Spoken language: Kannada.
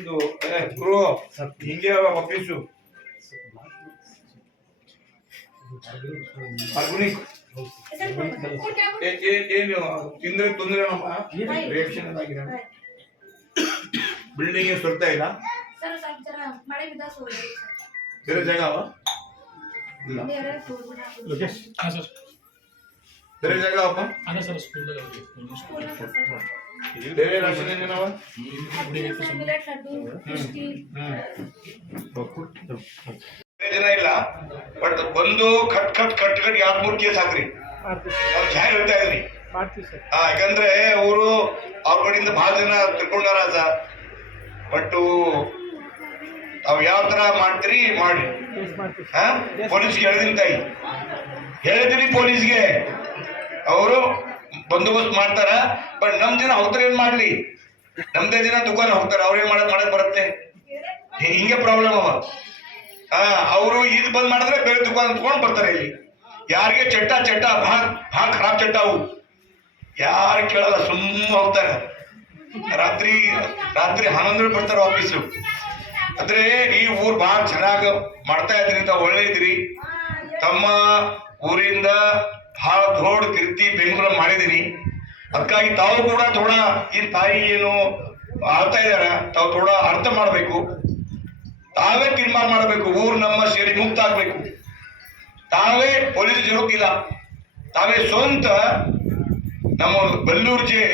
ಇದು ಗುರು ಹಿಂಗೆ ಆಫೀಸು ಆರ್ಗುನಿಕ್ ಏನು ತಿಂದ್ರೆ ತೊಂದ್ರೆನಮ್ಮ ರಿಯಾಕ್ಷನ್ ಆಗಿದೆ ಬಿಲ್ಡಿಂಗ್ ಸುರ್ತಾ ಇಲ್ಲ ಬೇರೆ ಜಾಗ ಅವ ಇಲ್ಲ ಬೇರೆ ಜಾಗ ಅಪ್ಪ ಬೇರೆ ರಾಶನ್ ಏನೇನವ ಜನ ಇಲ್ಲ ಬಟ್ ಬಂದು cut cut cut cut 2-3 case ಹಾಕ್ರಿ ಅವ್ರು ಜಾಯ್ ಹೇಳ್ತಾ ಇದ್ರಿ ಯಾಕಂದ್ರೆ ಅವರು ಅವ್ರ ಕಡೆಯಿಂದ ಬಹಳ ಜನ ತಿಳ್ಕೊಂಡಾರ ಸರ್ ಬಟ್ ಅವ್ ಯಾವ ತರ ಮಾಡ್ತೀರಿ ಮಾಡಿ ಪೊಲೀಸ್ಗೆ ಹೇಳಿದೀನಿ ತಾಯಿ ಹೇಳಿದೀನಿ ಪೊಲೀಸ್ಗೆ ಅವರು ಬಂದೋಬಸ್ತ್ ಮಾಡ್ತಾರ ಬಟ್ ನಮ್ ಜನ ಹೋಗ್ತಾರೆ ಏನ್ ಮಾಡ್ಲಿ ನಮ್ದೇ ದಿನ ದುಕಾನ್ ಹೋಗ್ತಾರೆ ಅವ್ರೇನ್ ಮಾಡಕ್ ಬರುತ್ತೆ ಹಿಂಗೆ ಪ್ರಾಬ್ಲಮ್ ಅವ ಅವರು ಇದು ಬಂದ್ ಮಾಡಿದ್ರೆ ಬೇರೆ ದುಕಾನ್ ತಗೊಂಡ್ ಬರ್ತಾರೆ ಇಲ್ಲಿ ಯಾರಿಗೆ ಚಟ್ಟ ಚಟ್ಟ ಭಾಳ ಖರಾಬ್ ಚಟ್ಟ ಅವು ಯಾರು ಕೇಳಲ್ಲ ಸುಮ್ಮ ಹೋಗ್ತಾರೆ ರಾತ್ರಿ 11 ಬರ್ತಾರೆ ಆಫೀಸು ಅಂದ್ರೆ ಈ ಊರ್ ಬಹಳ ಚೆನ್ನಾಗಿ ಮಾಡ್ತಾ ಇದ್ರಿ ಅಂತ ಒಳ್ಳೆ ಇದ್ರಿ ತಮ್ಮ ಊರಿಂದ ಬಹಳ ದೊಡ್ಡ ಕೀರ್ತಿ ಬೆಂಗಳೂರ ಮಾಡಿದಿರಿ ಅದಕ್ಕಾಗಿ ತಾವು ಕೂಡ ಥೋಡ ಈ ತಾಯಿ ಏನು ಆಳ್ತಾ ಇದಾರ ತಾವು ಥೋಡ ಅರ್ಥ ಮಾಡ್ಬೇಕು ತಾವೇ ತೀರ್ಮಾನ ಮಾಡಬೇಕು ಊರು ನಮ್ಮ ಸೇರಿ ಮುಕ್ತ ಆಗ್ಬೇಕು ತಾವೇ ಪೊಲೀಸ್ ಜರುಗಿಲ್ಲ ತಾವೇ ಸ್ವಂತ ನಮ್ಮ ಬಲ್ಲೂರ್ಜೆ